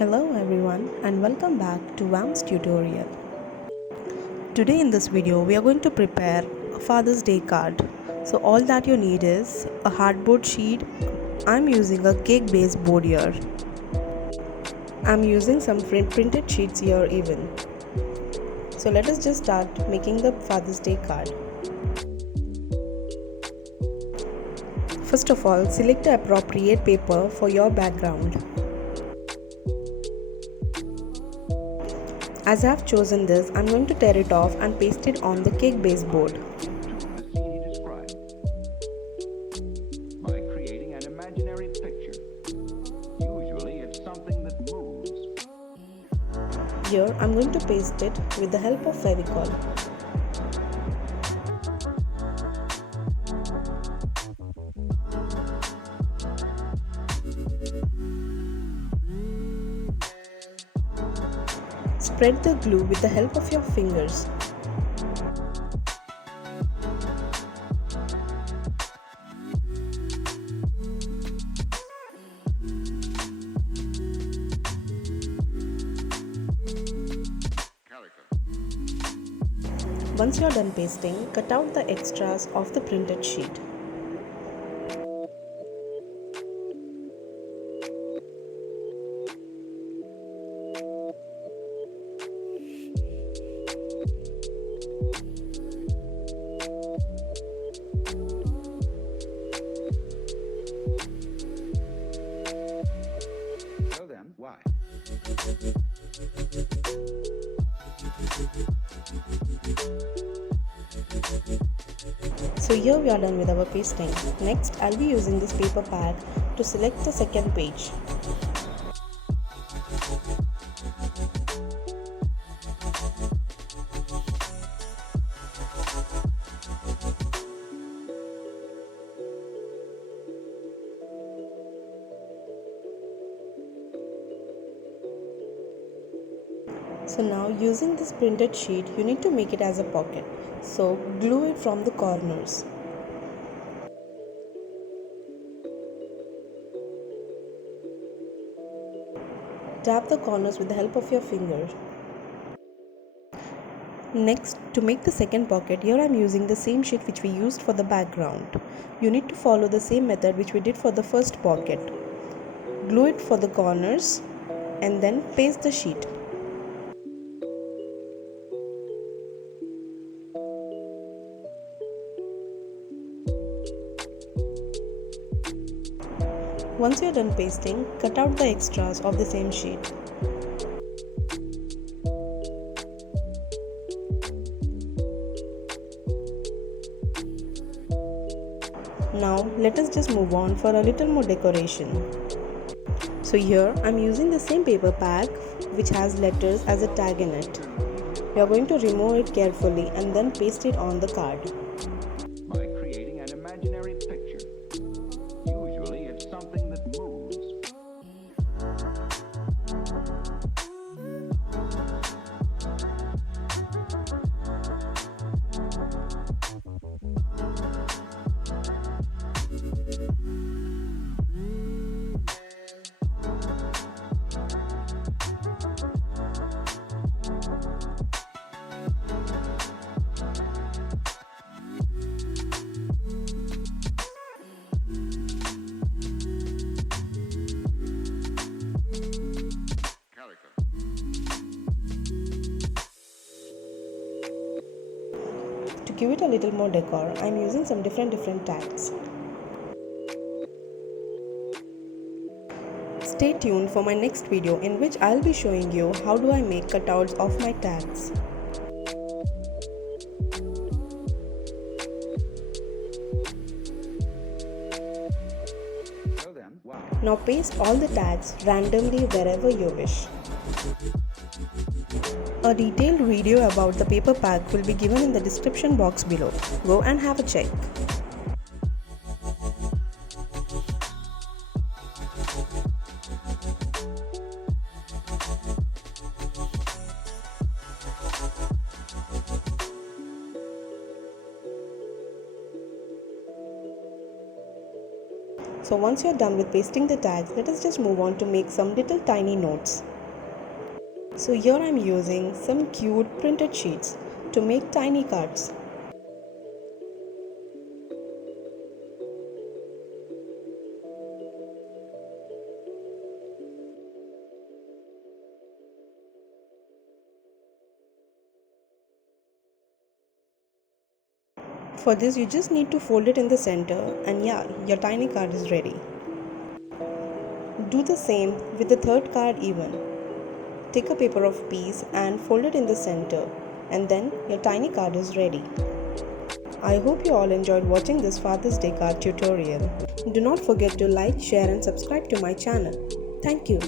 Hello everyone and welcome back to WAM'S tutorial. Today in this video we are going to prepare a Father's Day card. So all that you need is a hardboard sheet. I'm using a cake based board here. I'm using some printed sheets here even. So let us just start making the Father's Day card. First of all, select the appropriate paper for your background. As I have chosen this, I'm going to tear it off and paste it on the cake base board. By creating an imaginary picture. Usually it's something that moves. Here I'm going to paste it with the help of Fevicol. Spread the glue with the help of your fingers. Once you are done pasting, cut out the extras of the printed sheet. So then, why? So here we are done with our pasting. Next, I'll be using this paper pad to select the second page. So now using this printed sheet, you need to make it as a pocket. So glue it from the corners. Tap the corners with the help of your finger. Next, to make the second pocket, here I am using the same sheet which we used for the background. You need to follow the same method which we did for the first pocket. Glue it for the corners and then paste the sheet. Once you are done pasting, cut out the extras of the same sheet. Now let us just move on for a little more decoration. So here I am using the same paper pack which has letters as a tag in it. We are going to remove it carefully and then paste it on the card. By creating an imaginary picture. Usually it's something that moves. To give it a little more decor, I am using some different tags. Stay tuned for my next video in which I'll be showing you how do I make cutouts of my tags. So then, why? Now paste all the tags randomly wherever you wish. A detailed video about the paper pack will be given in the description box below. Go and have a check. So once you're done with pasting the tags, let us just move on to make some little tiny notes. So here I'm using some cute printed sheets to make tiny cards. For this you just need to fold it in the center and yeah, your tiny card is ready. Do the same with the third card even. Take a paper of piece and fold it in the center and then your tiny card is ready. I hope you all enjoyed watching this Father's Day card tutorial. Do not forget to like, share and subscribe to my channel. Thank you.